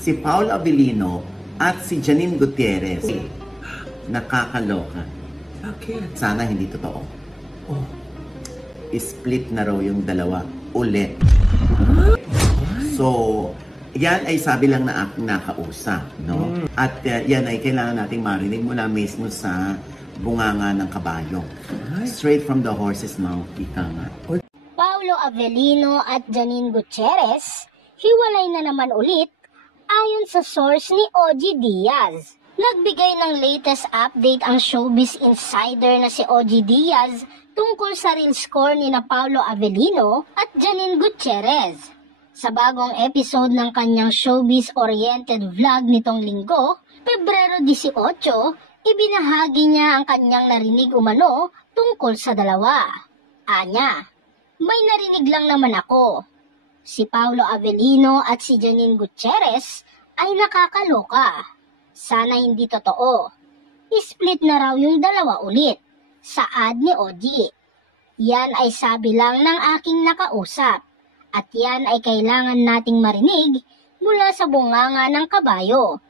Si Paolo Avellino at si Janine Gutierrez. Nakakaloka. Bakit? Sana hindi totoo. Oh. Split na raw yung dalawa ulit. So, yan ay sabi lang na aking nakausap, no? At yan ay kailangan nating marinig mula mismo sa bunganga ng kabayo. Straight from the horse's mouth, ika nga. Paolo Avellino at Janine Gutierrez, hiwalay na naman ulit ayon sa source ni OG Diaz. Nagbigay ng latest update ang showbiz insider na si OG Diaz tungkol sa real score ni na Paolo Avellino at Janine Gutierrez. Sa bagong episode ng kanyang showbiz-oriented vlog nitong linggo, Pebrero 18, ibinahagi niya ang kanyang narinig umano tungkol sa dalawa. Anya, may narinig lang naman ako. Si Paolo Avellino at si Janine Gutierrez ay nakakaloka. Sana hindi totoo. Split na raw yung dalawa ulit. Saad ni OG. Yan ay sabi lang ng aking nakausap. At yan ay kailangan nating marinig mula sa bunganga ng kabayo.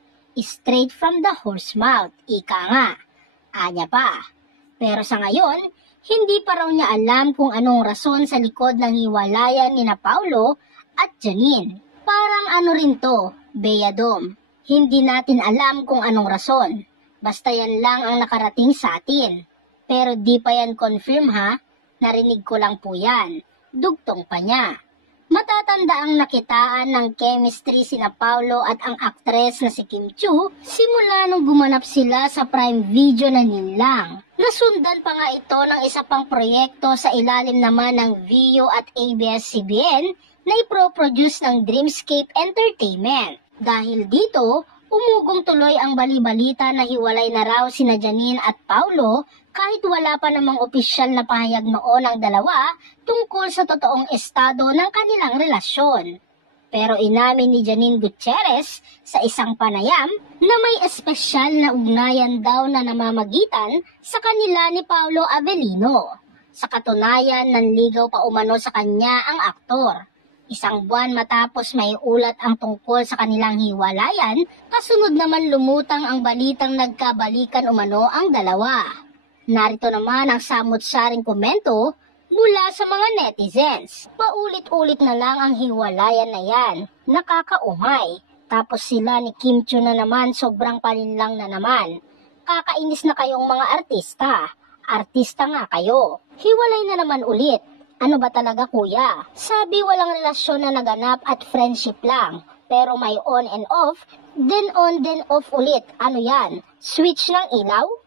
Straight from the horse mouth, ika nga. Anya pa. Pero sa ngayon, hindi pa raw niya alam kung anong rason sa likod ng hiwalayan ni na Paolo at Janine. Parang ano rin to, Beyadom. Hindi natin alam kung anong rason. Basta yan lang ang nakarating sa atin. Pero di pa yan confirm ha. Narinig ko lang po yan. Dugtong pa niya. Matatanda ang nakitaan ng chemistry sina Paolo at ang aktres na si Kim Chiu simula nung gumanap sila sa Prime Video na Ninlang. Nasundan pa nga ito ng isa pang proyekto sa ilalim naman ng VIO at ABS-CBN na iproproduce ng Dreamscape Entertainment. Dahil dito, umugong tuloy ang bali-balita na hiwalay na raw sina Janine at Paolo kahit wala pa namang opisyal na pahayag noon ang dalawa tungkol sa totoong estado ng kanilang relasyon. Pero inamin ni Janine Gutierrez sa isang panayam na may espesyal na ugnayan daw na namamagitan sa kanila ni Paolo Avellino. Sa katunayan, nanligaw pa umano sa kanya ang aktor. Isang buwan matapos may ulat ang tungkol sa kanilang hiwalayan, kasunod naman lumutang ang balitang nagkabalikan umano ang dalawa. Narito naman ang samut-saring komento mula sa mga netizens. Paulit-ulit na lang ang hiwalayan na yan. Nakakaumay. Tapos sila ni Kim Chiu na naman sobrang palinlang na naman. Kakainis na kayong mga artista. Artista nga kayo. Hiwalay na naman ulit. Ano ba talaga kuya? Sabi walang relasyon na naganap at friendship lang. Pero may on and off, then on then off ulit. Ano yan? Switch ng ilaw?